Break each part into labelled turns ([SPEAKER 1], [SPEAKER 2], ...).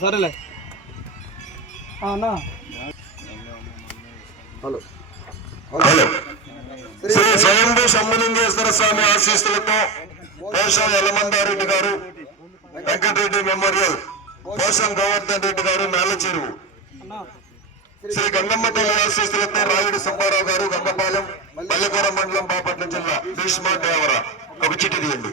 [SPEAKER 1] సరేలే. అన్నా.
[SPEAKER 2] హలో. శ్రీ స్వయంభూ శంభులింగేశ్వర స్వామి ఆశీస్సులతో పోషం యలమందారెడ్డి గారు వెంకటరెడ్డి మెమోరియల్ పోషం గోవర్ధన్ రెడ్డి గారు మేలచెరువు
[SPEAKER 1] అన్నా.
[SPEAKER 2] శ్రీ గంగమ్మ తల్లి ఆశీస్సులతో రాయుడు సుబ్బారావు గారు గంగపాలెం పల్లెకూర మండలం బాపట్ల జిల్లా భీష్మా దేవర. ఒక చిట్టి తీయండి.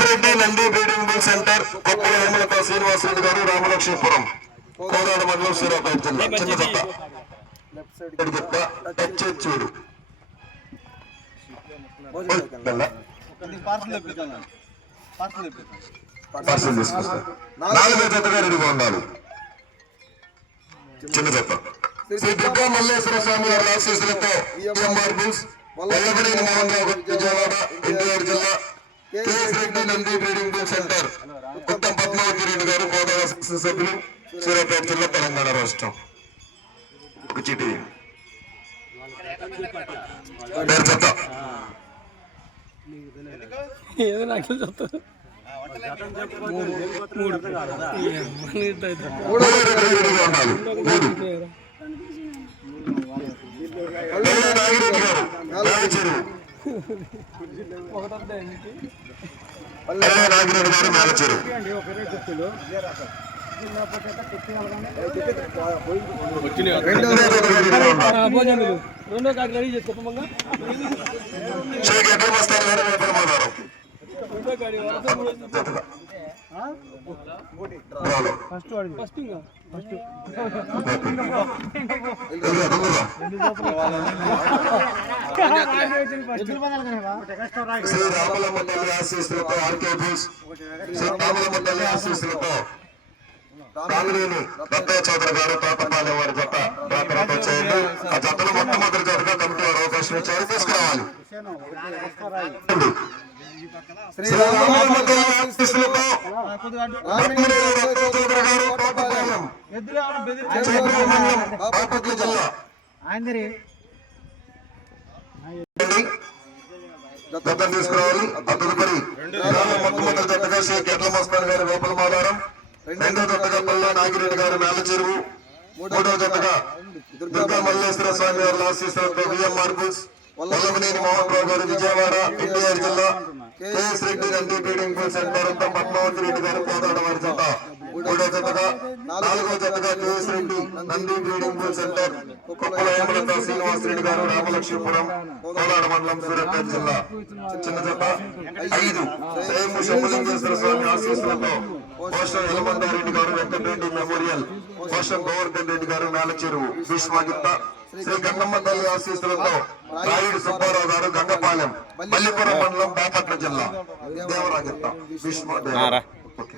[SPEAKER 2] రెడ్డి నంది బ్రీడింగ్ సెంటర్ కొప్పల హేమలత శ్రీనివాసరెడ్డి గారు రామలక్ష్మీపురం కోదాడ మండలం సూర్యాపేట జిల్లా చిన్న టచ్ చూడు పార్సల్ తీసుకొస్తా. నాలుగో జతగా రెడీగా ఉండాలి చిన్న శ్రీ దుర్గా మల్లేశ్వర స్వామి వారి ఆశీస్సులతో M R bulls Vallabhaneni Mohan Rao garu Vijayawada NTR జిల్లా K S Reddy Nandi breeding bull centre Uttam Padmavathi Reddy garu శాసన సభ్యులు సూర్యాపేట జిల్లా తెలంగాణ రాష్ట్రం ఒక చీటీ పేరు జత
[SPEAKER 1] ఏదో నాకు చెప్తాను మూడు మూడు ఇటు అయితే.
[SPEAKER 2] మూడో జత రెడీగా ఉండాలి మూడు పేరు నాగిరెడ్డి గారు పల్లె నాగిరెడ్డి గారు మేలచెరువు రెండో
[SPEAKER 1] కాకి రెడీ చేసి చెప్పమంగా
[SPEAKER 2] వస్తారు శ్రీ రామలమ్మ తల్లి ఆశీస్సులతో ఆర్కే బూస్ శ్రీ రామలమ్మ తల్లి ఆశీస్సులతో కామినేని రత్తయ్య చౌదరి గారు తోటపాలెం వారి జత డాక్టర్ చేయండి ఆ జతను మొట్టమొదటి జతగా కమిటీ వారు అవకాశం ఇచ్చారు తీసుకురావాలి శ్రీ జతను తీసుకురావాలి. తదుపరి మొట్టమొదటి జతగా షేక్ ఎట్ల మస్తాన్ గారి వేపల మాదారం. రెండో జతగా పల్లా నాగిరెడ్డి గారు మేల చెరువు. మూడో జతగా దుర్గా మల్లేశ్వర స్వామి వారి ఆశీస్సులతో V M marbles. Vallabhaneni Mohan Rao garu Vijayawada NTR జిల్లా K S Reddy Nandi breeding centre Uttam Padmavathi Reddy garu Kodad వారి జత. మూడో జతగా నాలుగో జతగా K S Reddy Nandi breeding bull centre Kuppala Hemalatha Srinivas Reddy గారు రామలక్ష్మీపురం కోదాడ మండలం సూర్యాపేట జిల్లా. చిన్న జత ఐదు. శ్రేయము శంభులింగేశ్వర స్వామి ఆశీస్సులతో పోషం యలమందారెడ్డి గారు వెంకటరెడ్డి మెమోరియల్ పోషం గోవర్ధన్ రెడ్డి గారు మేలచెరువు భీష్మాగిత్త శ్రీ గంగమ్మ తల్లి ఆశీస్సులతో రాయుడు సుబ్బారావు గారు గంగపాలెం మల్లిపురం మండలం బాపట్ల జిల్లా. దేవరాగిత్త భీష్మ దేవ. ఓకే.